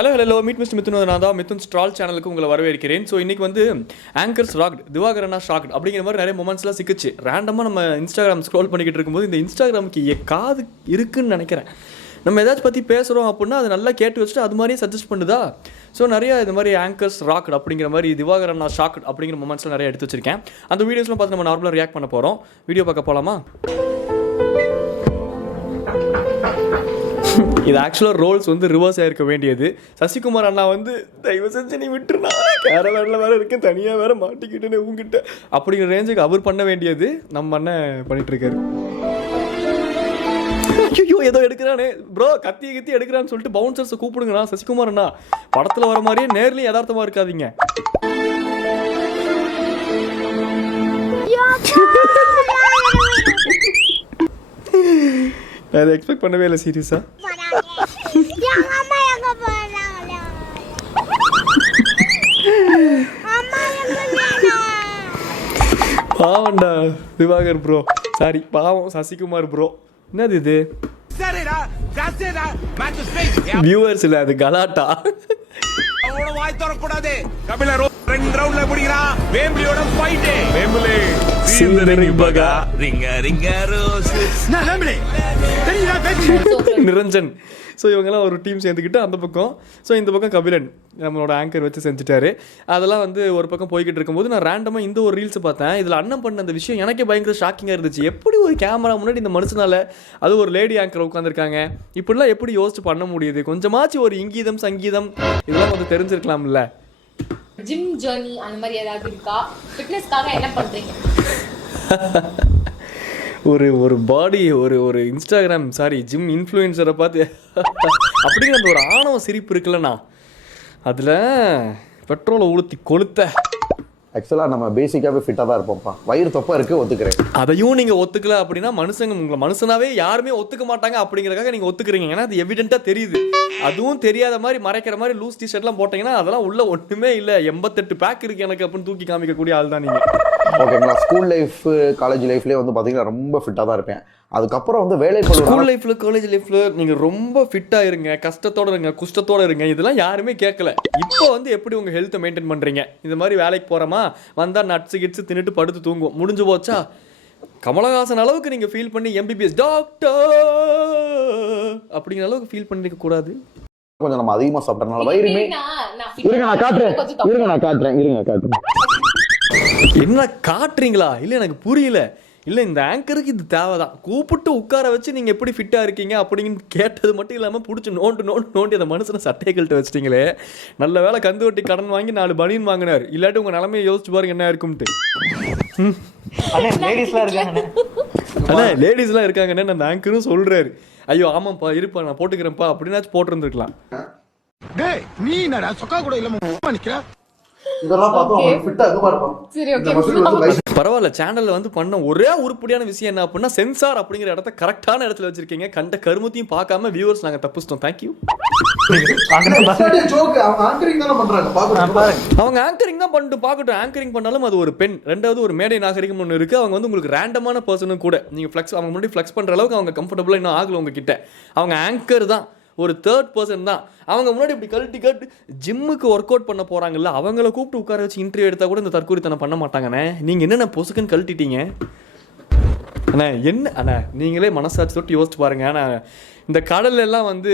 Hello meet mister Mithun. நான் தான் Mithun stroll சேனலுக்கு உங்களை வரவேற்கிறேன். ஸோ இன்றைக்கி வந்து ஆங்கர்ஸ் ராக்ட், திவாகரனா ஷாக்ட் அப்படிங்கிற மாதிரி நிறைய மொமெண்ட்ஸ்லாம் சிக்கிச்சு. ரேண்டமாக நம்ம இன்ஸ்டாகிராம் ஸ்க்ரோல் பண்ணிக்கிட்டு இருக்கும்போது இந்த இன்ஸ்டாகிராமுக்கு காது இருக்குன்னு நினைக்கிறேன். நம்ம ஏதாச்சும் பற்றி பேசுகிறோம் அப்படின்னா அதை நல்லா கேட்டு வச்சுட்டு அது மாதிரியே சஜஸ்ட் பண்ணுதா. ஸோ நிறையா இது மாதிரி ஆங்கர்ஸ் ராக்ட் அப்படிங்கிற மாதிரி திவாகரனா ஷாக்ட் அப்படிங்கிற மொமெண்ட்ஸ்லாம் நிறைய எடுத்து வச்சிருக்கேன். அந்த வீடியோஸ்லாம் பார்த்து நம்ம நார்மலாக ரியாக்ட் பண்ண போகிறோம். வீடியோ பார்க்க போகலாமா? இது ஆக்சுவலாக ரோல்ஸ் வந்து ரிவர்ஸ் ஆகிருக்க வேண்டியது. சசிகுமார் அண்ணா வந்து தயவு செஞ்சு நீ விட்டுருனா, கேரவேனில் வேறு இருக்கேன், தனியாக வேறு மாட்டிக்கிட்டுன்னு உங்ககிட்ட அப்படிங்கிற ரேஞ்சுக்கு அவர் பண்ண வேண்டியது நம்ம அண்ணன் பண்ணிகிட்ருக்காரு. ஐயோ ஏதோ எடுக்கிறானே ப்ரோ, கத்தி எடுக்கிறான்னு சொல்லிட்டு பவுன்சர்ஸை கூப்பிடுங்கண்ணா. சசிகுமார் அண்ணா படத்தில் வர மாதிரியே நேர்லையும் யதார்த்தமாக இருக்காதீங்க. நான் அதை எக்ஸ்பெக்ட் பண்ணவே இல்லை சீரியஸாக. பாவம்டா திவாகர் ப்ரோ, சாரி பாவம் சசிகுமார் ப்ரோ. என்னது இது? வியூவர்ஸ் இல்லை, அது கலாட்டா. நிரஞ்சன். ஸோ இவங்கெல்லாம் ஒரு டீம் சேர்ந்துக்கிட்டு அந்த பக்கம், ஸோ இந்த பக்கம் கபிலன் நம்மளோட ஆங்கர் வச்சு செஞ்சுட்டாரு. அதெல்லாம் வந்து ஒரு பக்கம் போய்கிட்டு இருக்கும்போது நான் ரேண்டமாக இந்த ஒரு ரீல்ஸ் பார்த்தேன். இதில் அண்ணன் பண்ண அந்த விஷயம் எனக்கே பயங்கர ஷாக்கிங்காக இருந்துச்சு. எப்படி ஒரு கேமரா முன்னாடி இந்த மனுஷனால, அது ஒரு லேடி ஆங்கர் உட்காந்துருக்காங்க, இப்படிலாம் எப்படி யோசிச்சு பண்ண முடியுது? கொஞ்சமாச்சும் ஒரு இங்கீதம் சங்கீதம் இதெல்லாம் வந்து தெரிஞ்சிருக்கலாம்ல. ஜிம் ஜர்னி அந்த மாதிரி ஏதாவது இருக்கா? ஃபிட்னஸ்க்காக என்ன பண்றீங்க? ஒரு பாடி ஒரு இன்ஸ்டாகிராம் ஜிம் இன்ஃப்ளூயன்சரை பார்த்து அப்படிங்கிற அந்த ஒரு ஆணவ சிரிப்பு இருக்குல்லண்ணா, அதில் பெட்ரோலை ஊற்றி கொளுத்த. ஆக்சுவலாக நம்ம பேசிக்காகவே ஃபிட்டாக தான் இருப்போம்ப்பா. வயிறு தொப்பா இருக்குது, ஒத்துக்கிறேன். அதையும் நீங்கள் ஒத்துக்கல அப்படின்னா உங்களை மனுஷனாவே யாருமே ஒத்துக்க மாட்டாங்க அப்படிங்கிறதுக்காக நீங்கள் ஒத்துக்கிறீங்க. ஏன்னா அது எவிடென்ட்டாக தெரியுது. அதுவும் தெரியாத மாதிரி மறைக்கிற மாதிரி லூஸ் டிஷர்ட்லாம் போட்டிங்கன்னா அதெல்லாம் உள்ள ஒன்றுமே இல்லை, 88 பேக் இருக்குது எனக்கு அப்படின்னு தூக்கி காமிக்கக்கூடிய ஆள் தான் நீங்கள். ஓகேங்களா? ஸ்கூல் லைஃப் காலேஜ் லைஃப்லேயே வந்து பார்த்தீங்கன்னா ரொம்ப ஃபிட்டாக தான் இருப்பேன். அதுக்கப்புறம் வந்து வேலை ஸ்கூல் லைஃப்பில் காலேஜ் லைஃப்பில் நீங்கள் ரொம்ப ஃபிட்டாக இருங்க, கஷ்டத்தோடு இருங்க, குஷ்டத்தோடு இருங்க, இதெல்லாம் யாருமே கேட்கல. இப்போ வந்து எப்படி உங்கள் ஹெல்த்தை மெயின்டைன் பண்ணுறீங்க? இந்த மாதிரி வேலைக்கு போகிறோமா, வந்தால் நட்ஸு கிட்ஸு தின்னுட்டு படுத்து தூங்குவோம், முடிஞ்சு போச்சா? கமலஹாசன் அளவுக்கு நீங்கள் ஃபீல் பண்ணி எம்பிபிஎஸ் டாக்டர் அப்படிங்கிற அளவுக்கு ஃபீல் பண்ணிருக்க கூடாது. கொஞ்சம் நம்ம அதிகமாக சாப்பிட்றதுனால வயிறுமே. நான் காட்டுறேன். என்ன காட்டுறீங்களா? இல்லை எனக்கு புரியல. இல்லை இந்த ஆங்கருக்கு இது தேவைதான். கூப்பிட்டு உட்கார வச்சு நீங்கள் எப்படி ஃபிட்டாக இருக்கீங்க அப்படின்னு கேட்டது மட்டும் இல்லாமல் பிடிச்சி நோண்டி அந்த மனுஷனை சட்டைகள்கிட்ட வச்சிட்டிங்களே. நல்ல வேலை கந்து வட்டி கடன் வாங்கி 4 பனியன் வாங்கினார். இல்லாட்டி உங்கள் நிலைமையை யோசிச்சு பாருங்க என்ன இருக்கும்ட்டு. லேடிஸ்லாம் இருக்காங்கன்னு அந்த ஆங்கரும் சொல்கிறாரு. ஐயோ ஆமாப்பா இருப்பா நான் போட்டுக்கிறேன்ப்பா அப்படின்னாச்சும் போட்டுருந்துருக்கலாம். பரவாயில்ல, சேனல்ல வந்து பண்ண ஒரே உருப்படியான விஷயம் என்ன அப்படின்னா சென்சார் அப்படிங்கிற இடத்த கரெக்டான இடத்துல வச்சிருக்கீங்க. கண்ட கருமத்தையும் பார்க்காம வியூவர்ஸ் நாங்க தப்பிச்சிட்டோம். தேங்க்யூ. அவங்க ஆங்கரிங் தான் பண்ணிட்டு பார்க்கட்டும். ஆங்கரிங் பண்ணாலும் அது ஒரு பெண். ரெண்டாவது ஒரு மேடை நாகரிகம் ஒன்று இருக்கு. அவங்க வந்து உங்களுக்கு ரேண்டமான பர்சனும் கூட. நீங்க ஃபிளெக்ஸ் அவங்க முன்னாடி ஃபிளெக்ஸ் பண்ற அளவுக்கு அவங்க கம்ஃபர்டபுளா இன்னும் ஆகல உங்ககிட்ட. அவங்க ஆங்கர் தான், ஒரு தேர்ட் பர்சன் தான். அவங்க முன்னாடி இப்படி கழட்டி ஜிம்முக்கு ஒர்க் அவுட் பண்ண போகிறாங்கல்ல, அவங்கள கூப்பிட்டு உட்கார வச்சு இன்டர்வியூ எடுத்தால் கூட இந்த தற்கொலைத்தனம் பண்ண மாட்டாங்கண்ணே. நீங்கள் என்னென்ன பொசுக்குன்னு கழட்டிட்டீங்க அண்ணா? என்ன அண்ணா நீங்களே மனசாட்சி தொட்டு யோசிச்சு பாருங்க. ஆனால் இந்த கடல்ல எல்லாம் வந்து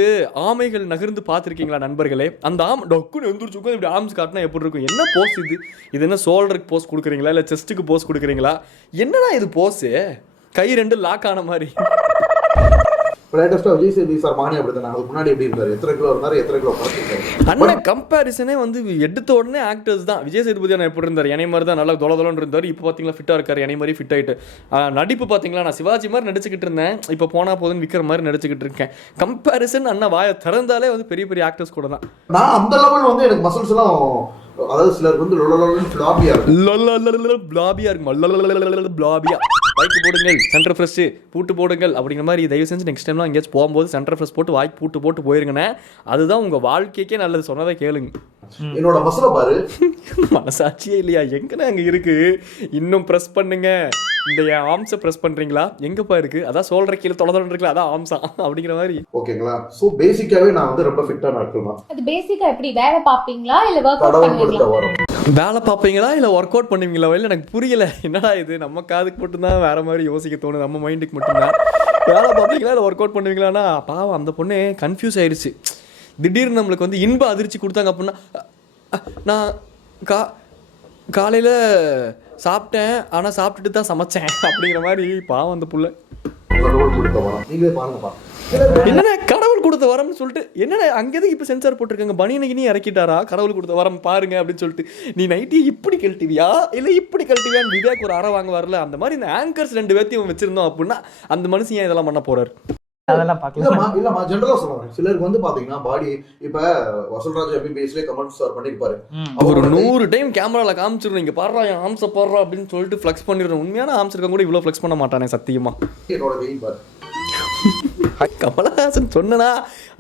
ஆமைகள் நகர்ந்து பார்த்துருக்கீங்களா நண்பர்களே? அந்த டொக்குன்னு எழுந்திரிச்சுக்கும் இப்படி ஆம்ஸ் காட்டினா எப்படி இருக்கும்? என்ன போஸ் இது? இது என்ன ஷோல்டருக்கு போஸ் கொடுக்குறீங்களா இல்லை செஸ்ட்டுக்கு போஸ் கொடுக்குறீங்களா? என்னன்னா இது போஸு? கை 2 லாக் ஆன மாதிரி. அண்ணன் கம்பேரிசனே வந்து எடுத்த உடனே ஆக்டர்ஸ் தான். விஜய் சேதுபதி அண்ணா எப்படி இருந்தார்? என்னை மாதிரி தான் நல்லா தொலதொலன்னு இருந்தார். இப்போ பார்த்தீங்களா ஃபிட்டாக இருக்காரு, என்னை மாதிரி ஃபிட் ஆகிட்டு. நடிப்பு பார்த்தீங்களா, நான் சிவாஜி மாதிரி நடிச்சுக்கிட்டு இருந்தேன், இப்போ போனால் போதுன்னு விற்கிற மாதிரி நடிச்சுக்கிட்டு இருக்கேன். கம்பேரிசன் அண்ணா வாயை திறந்தாலே வந்து பெரிய பெரிய ஆக்டர்ஸ் கூட தான். நான் அந்த லெவல் வந்து எனக்கு மசில்ஸ் எல்லாம், அதாவது சிலருக்கு வந்து பிளாபியா இருக்கும், பிளாபியா வாய்க்கு போடுங்கள் சென்டர் ஃப்ரெஷ் பூட்டு போடுங்கள் அப்படிங்கிற மாதிரி. தயவு செஞ்சு நெக்ஸ்ட் டைம்லாம் எங்கேயாச்சும் போகும்போது சென்டர் ஃப்ரெஷ் போட்டு வாய்க்கு பூட்டு போட்டு போயிருங்கண்ணே. அதுதான் உங்கள் வாழ்க்கைக்கே நல்லது. சொன்னதை கேளுங்க. என்னோட மசலை பாரு. மனசாட்சியே இல்லையா? எங்கண்ணா அங்கே இருக்கு? இன்னும் ப்ரெஸ் பண்ணுங்க. இந்த என் ஆம்ஸை ப்ரெஸ் பண்றீங்களா? எங்கப்பா இருக்கு? அதான் சொல்ற கீழே தொலைதொலை இருக்குல்ல, அதான் ஆம்ஸா அப்படிங்கிற மாதிரி. ஓகேங்களா? ஸோ பேசிக்காவே நான் வந்து ரொம்ப ஃபிட்டான ஆட்கள் தான். அது பேசிக்கா எப்படி வேலை பார்ப்பீங்களா இல்ல ஒர்க் அவுட் கடவுள் கொடுத்த பண்ணுவீங்களா? வரம். வேலை பார்ப்பீங்களா இல்லை ஒர்க் அவுட் பண்ணுவீங்களா? இல்லை எனக்கு புரியல, என்னடா இது நம்ம காதுக்கு மட்டும்தான் வேற மாதிரி யோசிக்க தோணுது, நம்ம மைண்டுக்கு மட்டும்தான். வேலை பார்ப்பீங்களா இல்லை ஒர்க் அவுட் பண்ணுவீங்களான்னா பாவம் அந்த பொண்ணு கன்ஃபியூஸ் ஆயிடுச்சு. திடீர்னு நம்மளுக்கு வந்து இன்ப அதிர்ச்சி கொடுத்தாங்க அப்படின்னா, நான் காலையில் சாப்பிட்டேன் ஆனால் சாப்பிட்டுட்டு தான் சமைச்சேன் அப்படிங்கிற மாதிரி. பாவம் அந்த புள்ள. கடவுள் கொடுத்த வரம். நீங்களே பாருங்கப்பா. என்னண்ணே கடவுள் கொடுத்த வரம்னு சொல்லிட்டு, என்னண்ணே அங்கேதான் இப்போ சென்சார் போட்டிருக்காங்க, பனியனுக்கு நீ இறக்கிட்டாரா கடவுள் கொடுத்த வரம் பாருங்க அப்படின்னு சொல்லிட்டு. நீ நைட்டி இப்படி கழட்டுவியா இல்லை இப்படி கழட்டுவியான்னு விவேக் ஒரு அறை வாங்க வரல. அந்த மாதிரி இந்த ஆங்கர்ஸ் 2 பேர்த்தையும் வச்சிருந்தோம் அப்படின்னா அந்த மனுஷன் ஏன் இதெல்லாம் பண்ண போறாரு? அதெல்லாம் பார்க்கலாம். இல்லம்மா ஜெனரலா சொல்றேன். சிலருக்கு வந்து பாத்தீங்கன்னா பாடி இப்ப வசல்ராஜ் எம்பிபிஎஸ்ல கமெண்ட் ஸ்டார் பண்ணிருப்பாரு. ஒரு 100 டைம் கேமரால காமிச்சிருந்தோம், இங்க பாடுறா என் ஆம்ஸை பாடுறா அப்படின்னு சொல்லிட்டு ஃபிளக்ஸ் பண்ணிடுறோம். உண்மையான ஆம்ஸ் இருக்க கூட இவ்வளவு ஃபிளக்ஸ் பண்ண மாட்டானே சத்தியமா. என்னோட வெயின் பாரு. கமலஹாசன் சொன்னா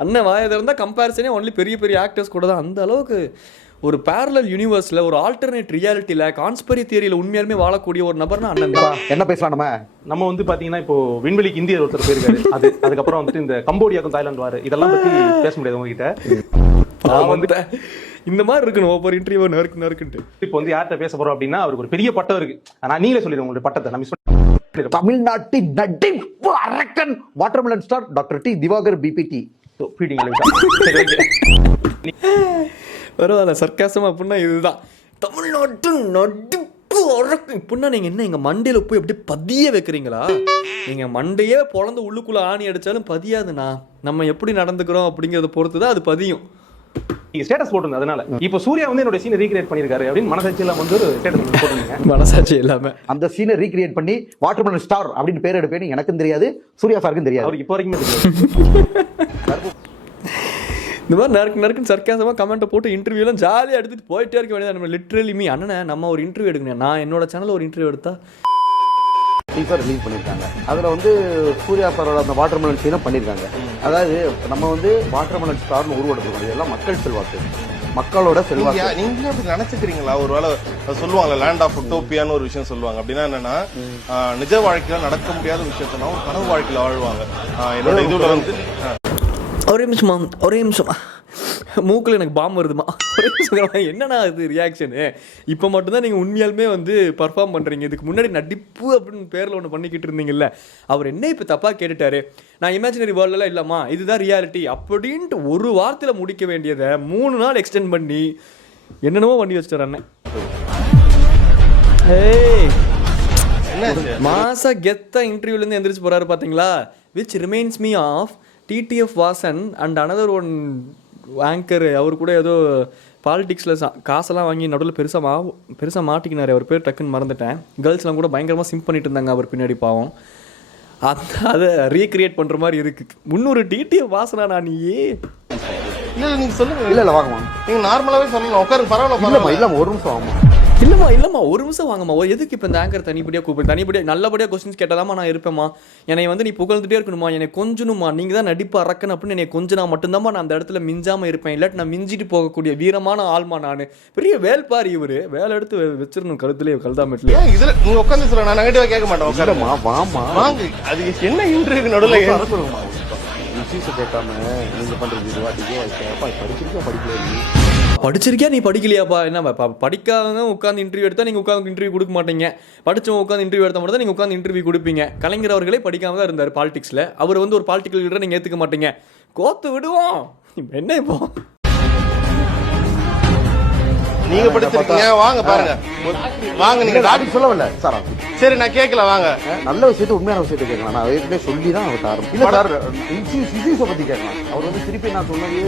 அண்ணன் வாயை திறந்தா கம்பேரிசனே ஒன்லி பெரிய பெரிய ஆக்டர்ஸ் கூட தான். அந்த அளவுக்கு ஒரு பேரலல் யூனிவர்ஸ்ல, ஒரு ஆல்டர்னேட் ரியாலிட்டியில, கான்ஸ்பரி தியரியில உண்மையாலுமே வாழக்கூடிய ஒரு நபர்னா அண்ணன் தான். என்ன பேசலாம் நம்ம வந்து பாத்தீங்கன்னா இப்போ விண்வெளிக்கு இந்தியர் ஒருத்தர் போயிருக்காரு. அதுக்கப்புறம் வந்துட்டு இந்த கம்போடியாக்கும் தாய்லாந்து வாரு இதெல்லாம் பத்தி பேச முடியாது உங்ககிட்ட. வந்துட்டு இந்த மாதிரி இருக்கணும் ஒவ்வொரு இன்டர்வியூ நறுக்குன்ட்டு. இப்போ வந்து யார்கிட்ட பேச போறோம் அப்படின்னா அவருக்கு ஒரு பெரிய பட்டம் இருக்கு. ஆனா நீங்களே சொல்லிடுங்க உங்களுடைய பட்டத்தை. நம்ம தமிழ்நாட்டின் நடிப்பு அரக்கன் watermelon star doctor D Diwakar பிபிடி. பரவாயில்ல, சர்க்காசமா அப்படின்னா இதுதான் தமிழ்நாட்டு நடிப்பு அரக்கன். இப்படின்னா நீங்க என்ன எங்க மண்டையில போய் எப்படி பதிய வைக்கிறீங்களா? நீங்க மண்டையே பொழந்து உள்ளுக்குள்ள ஆணி அடிச்சாலும் பதியாதுண்ணா. நம்ம எப்படி நடந்துக்கிறோம் அப்படிங்கறத பொறுத்து தான் அது பதியும். நீங்க ஸ்டேட்டஸ் போட்டுருங்க. அதனால இப்போ சூர்யா வந்து என்னோட சீனை ரீக்ரியேட் பண்ணிருக்காரு அப்படின்னு மனசாட்சி எல்லாம் வந்து ஒரு ஸ்டேட்டஸ் போட்டுருங்க. மனசாட்சி இல்லாம அந்த சீனை ரீக்ரியேட் பண்ணி வாட்டர்மெலன் ஸ்டார் அப்படின்னு பேர் எடுப்பேன்னு எனக்கும் தெரியாது, சூர்யா சாருக்கும் தெரியாது. அவருக்கு இப்போ வரைக்குமே தெரியாது. இந்த மாதிரி நறுக்குன்னு சர்க்காசமாக கமெண்ட்டை போட்டு இன்டர்வியூலாம் ஜாலியாக எடுத்துகிட்டு போயிட்டே இருக்க வேண்டியது. நம்ம லிட்ரலி மீ அண்ணனை நம்ம ஒரு இன்டர்வியூ எடுக்கணும். நான் என்னோட சேனலில் ஒரு இன்டர்வியூ எடுத்தா டீசர் ரிலீஸ் பண்ணியிருக்காங்க. அதில் வந்து சூர்யா சாரோட அந்த வாட்டர்மெலன் சீனை பண்ணியிருக்காங்க. அதாவது நம்ம வந்து வாட்டர்மெலன் ஸ்டார்னு உருவெடுத்துருக்கோம். இதெல்லாம் மக்கள் செல்வாக்கு, மக்களோட செல்வாக்கு. நீங்களே அப்படி நினைச்சுக்கிறீங்களா? ஒருவேளை சொல்லுவாங்க லேண்ட் ஆஃப் உட்டோப்பியான்னு ஒரு விஷயம் சொல்லுவாங்க. அப்படின்னா என்னன்னா நிஜ வாழ்க்கையில நடக்க முடியாத விஷயத்தான் அவங்க கனவு வாழ்க்கையில வாழ்வாங்க. என்னோட இதுல வந்து ஒரே நிமிஷமா மூக்கில் எனக்கு பாம்பு வருதுமா, ஒரே நிமிஷம். என்னன்னா இது ரியாக்ஷனு? இப்போ மட்டும்தான் நீங்கள் உண்மையாலுமே வந்து பர்ஃபார்ம் பண்ணுறீங்க. இதுக்கு முன்னாடி நடிப்பு அப்படின்னு பேரில் ஒன்று பண்ணிக்கிட்டு இருந்தீங்கல்ல. அவர் என்ன இப்போ தப்பாக கேட்டுட்டாரு, நான் இமேஜினரி வேர்ல்டெல்லாம் இல்லைம்மா இதுதான் ரியாலிட்டி அப்படின்ட்டு ஒரு வாரத்தில் முடிக்க வேண்டியதை 3 நாள் எக்ஸ்டெண்ட் பண்ணி என்னென்னமோ பண்ணி வச்சுட்டார் அண்ணன். ஏய் மாசா கெத்தா இன்டர்வியூலேருந்து எந்திரிச்சு போகிறாரு பார்த்தீங்களா? Which reminds me of TTF Vasan and another one anchor. அவர் கூட ஏதோ பாலிடிக்ஸில் காசெல்லாம் வாங்கி நடுவில் பெருசாக மாட்டிக்கினார். அவர் பேர் டக்குன்னு மறந்துட்டேன். கேர்ள்ஸ்லாம் கூட பயங்கரமாக சிம் பண்ணிட்டு இருந்தாங்க அவர் பின்னாடி. பாவம் அதை ரீக்ரியேட் பண்ணுற மாதிரி இருக்குது. முன்னூறு டிடிஎஃப் வாசனா நான் நீயே இல்ல நீங்க சொல்லுங்க. இல்ல வாங்கம்மா, நீங்க நார்மலாவே சொல்லலாம். உட்காருங்க, பரவாயில்ல. இல்ல ஒரு நிமிஷம் ஆமா. இல்லைம்மா ஒரு நிமிஷம் வாங்கம்மா. எதுக்கு இப்போ இந்த ஆங்கர் தனிப்படியாக கூப்பிடு? தனிப்படியாக நல்லபடியாக கொஸ்டின்ஸ் கேட்டாதாம்மா நான் இருப்பேம்மா. என்னை வந்து நீ புகழ்ந்துட்டே இருக்கணுமா, என்னை கொஞ்சணுமா, நீங்கள் தான் நடிப்பு அரக்கன் அப்படின்னு என்னை கொஞ்சம் நான் மட்டும்தாம்மா நான் அந்த இடத்துல மிஞ்சாமல் இருப்பேன். இல்லாட்டி நான் மிஞ்சிட்டு போகக்கூடிய வீரமான ஆள்மா நான். பெரிய வேல்பாரி இவர். வேலை எடுத்து வச்சிடணும் கழுத்துலேயே, கழுதாமட்டிலே. இதுல நீங்க உட்காந்து சொல்ல, நான் நெகட்டிவா கேட்க மாட்டேன். உட்காருமா, வாமா வாங்க. அது என்ன இன்டர்வியூக்கு நடுவில் சொல்லுங்கம்மா. கேட்காம நீங்க பண்றது இதுவா? படிச்சிருக்கியா நீ படிக்கலையாப்பா? என்ன படிக்காதவங்க உட்காந்து இன்டர்வியூ எடுத்தால் நீங்கள் உட்காந்து இன்டர்வியூ கொடுக்க மாட்டீங்க. படித்தவங்க உட்காந்து இன்டர்வியூ எடுத்தால் மட்டும் தான் நீங்கள் உட்காந்து இன்டர்வியூ கொடுப்பீங்க. கலைஞர் அவர்களே படிக்காம தான் இருந்தார் பாலிடிக்ஸில். அவர் வந்து ஒரு பாலிட்டிக்கல் லீடரை நீங்கள் ஏற்றுக்க மாட்டீங்க. கோத்து விடுவோம். என்ன இப்போ நீங்க படிச்சிருக்கீங்க, வாங்க பாருங்க. வாங்க, நீங்க டாபிக் சொல்லவில்லை சார். சரி நான் கேட்கல, வாங்க. நல்ல விஷயத்த உண்மையான விஷயத்த கேட்கலாம். நான் ஏற்கனவே சொல்லி தான் அவர்கிட்ட ஆரம்பிச்சு சார் சிசிஸை பத்தி கேட்கலாம். அவர் வந்து திருப்பி நான் சொன்னது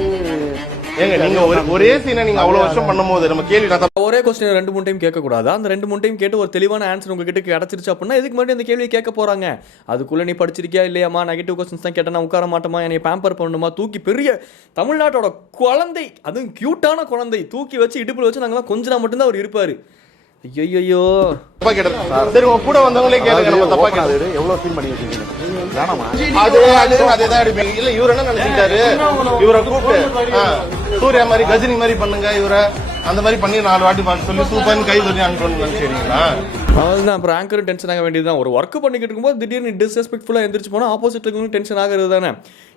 ஏங்க நீங்க ஒரே சீனை நீங்க அவ்வளவு வருஷம் பண்ணும்போது நம்ம கேள்வி ஒரே கொஸ்டின் 2-3 டைம் கேட்கக்கூடாதா? அந்த 2-3 டைம் கேட்டு ஒரு தெளிவான ஆன்சர் உங்ககிட்ட கிடைச்சிருச்சு அப்படின்னா எதுக்கு மட்டும் இந்த கேள்வியை கேட்க போறாங்க? அதுக்குள்ள நீ படிச்சிருக்கியா இல்லையாமா, நெகட்டிவ் கொஸ்டின்ஸ் தான் கேட்டா நான் உட்கார மாட்டோமா, என்னை பேம்பர் பண்ணணுமா, தூக்கி பெரிய தமிழ்நாட்டோட குழந்தை, அதுவும் கியூட்டான குழந்தை தூக்கி வச்சு இடுப்புல வச்சு நாங்களாம் கொஞ்சம் மட்டும்தான் அவர் இருப்பாரு. ஐயோ தப்பா கேட்டது. சரி உங்க கூட வந்தவங்களே கேளுங்க, நம்ம தப்பா கேட்டது. எவ்வளவு சீன் பண்ணி வச்சிருக்கீங்க வேணாமா? அதேதான் அடிப்பீங்க. இல்ல இவர் என்ன நினைச்சிட்டாரு, இவரை கூப்பிட்டு சூர்யா மாதிரி கஜினி மாதிரி பண்ணுங்க, இவரை அந்த மாதிரி பண்ணி 4 வாட்டி பார்த்து சொல்லி சூப்பர்னு கை சொல்லி அனுப்பணும்னு நினைச்சிருக்கீங்களா? அதுதான். அப்புறம் ஆங்கரும் டென்ஷன் ஆக வேண்டியதுதான். ஒரு ஒர்க் பண்ணிக்கிட்டு இருக்கும்போது திடீர்னு டிஸ்ரெஸ்பெக்ட்ஃபுல்லாக எந்திரிச்சு போனால் ஆப்போசிட்ல இருக்கவங்க டென்ஷன் ஆகிறது தானே.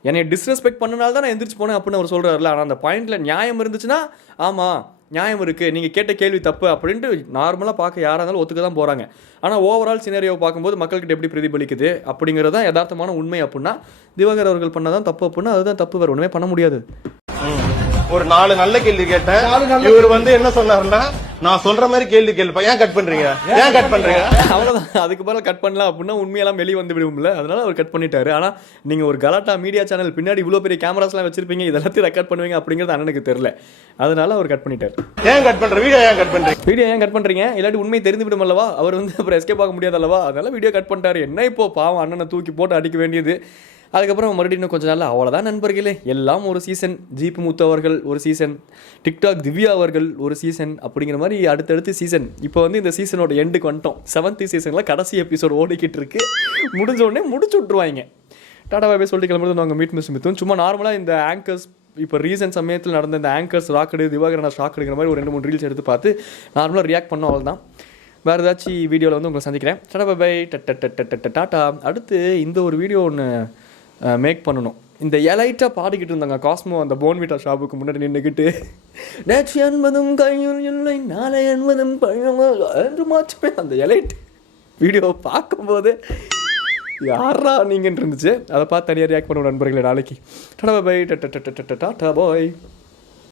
என்னை டிஸ்ரெஸ்பெக்ட் பண்ணனால தான் நான் எந்திரிச்சு போனேன் அப்படின்னு அவர் சொல்கிறாருல. ஆனால் அந்த பாயிண்ட்ல நியாயம் இருந்துச்சுன்னா ஆமாம் நியாயம் இருக்குது, நீங்கள் கேட்ட கேள்வி தப்பு அப்படின்ட்டு நார்மலாக பார்க்க யாராக இருந்தாலும் ஒத்துக்க தான் போகிறாங்க. ஆனால் ஓவரால் சினேரியோவை பார்க்கும்போது மக்கள்கிட்ட எப்படி பிரதிபலிக்குது அப்படிங்கிறது தான் யதார்த்தமான உண்மை. அப்படின்னா திவாகர் அவர்கள் பண்ணதான் தப்பு அப்படின்னா அதுதான் தப்பு, வேறு ஒன்றுமே பண்ண முடியாது. ஒரு 4 நல்ல கேள்வி கேட்டேன். இவர் வந்து என்ன சொன்னாருன்னா, நான் சொல்ற மாதிரி கேள்வி கேள்வி ஏன் கட் பண்றீங்க, ஏன் கட் பண்றீங்க? அவ்வளோதான். அதுக்கு பதிலாக கட் பண்ணலாம் அப்படின்னா உண்மையெல்லாம் வெளியே வந்து விடுவோம்ல, அதனால அவர் கட் பண்ணிட்டாரு. ஆனால் நீங்கள் ஒரு கலாட்டா மீடியா சேனல் பின்னாடி இவ்வளோ பெரிய கேமராஸ்லாம் வச்சிருப்பீங்க, இதெல்லாத்தையும் ரெக்கார்ட் பண்ணுவீங்க அப்படிங்கிறது அண்ணனுக்கு தெரியல, அதனால அவர் கட் பண்ணிட்டார். ஏன் கட் பண்ற வீடியோ ஏன் கட் பண்றீங்க? வீடியோ ஏன் கட் பண்றீங்க? இல்லாட்டி உண்மை தெரிந்து விடும் அல்லவா, அவர் வந்து அப்புறம் எஸ்கேப் ஆக முடியாது அல்லவா, அதனால வீடியோ கட் பண்ணிட்டாரு. என்ன இப்போ பாவம் அண்ணனை தூக்கி போட்டு அடிக்க வேண்டியது. அதுக்கப்புறம் மறுபடியும் இன்னும் கொஞ்சம் நாள் அவ்வளோதான் நண்பர்களே, எல்லாம் ஒரு சீசன். ஜீப் முத்து அவர்கள் ஒரு சீசன், டிக்டாக் திவ்யா அவர்கள் ஒரு சீசன், அப்படிங்கிற மாதிரி அடுத்தடுத்து சீசன். இப்போ வந்து இந்த சீசனோட எண்டுக்கு வந்துட்டோம். 7th சீசனில் கடைசி எபிசோட் ஓடிக்கிட்டு இருக்கு. முடிஞ்ச உடனே முடிச்சு விட்ருவாங்க. டாடா பாய் சொல்லிட்டு கிளம்புறது நாங்கள் மீட் மிஸ் மித்தும். சும்மா நார்மலாக இந்த ஆங்கர்ஸ் இப்போ ரீசன்ட் சமயத்தில் நடந்த இந்த ஆங்கர்ஸ் ராக்கெடு திவாகரனா ஷாக் எடுக்கிற மாதிரி ஒரு 2-3 ரீல்ஸ் எடுத்து பார்த்து நார்மலாக ரியாக்ட் பண்ணோம், அவள் தான். வேறு ஏதாச்சும் வீடியோவில் வந்து உங்களை சந்திக்கிறேன். டாடா பாய் டாட்டா. அடுத்து இந்த ஒரு வீடியோ ஒன்று மேக் பண்ணணும். இந்த எலைட்டாக பாடிக்கிட்டு இருந்தாங்க காஸ்மோ அந்த போன்விட்டா ஷாப்புக்கு முன்னாடி நின்றுக்கிட்டு, நேற்று என்பதும் கையில் இல்லை நாளை என்பதும் பழமாக மாற்றுமே. அந்த எலைட் வீடியோ பார்க்கும்போது யாரா நீங்கன்னு இருந்துச்சு. அதை பார்த்து தனியாக ரியாக்ட் பண்ணுவோம் நண்பர்களே நாளைக்கு. டாடா பாய் டாட்டா பாய்.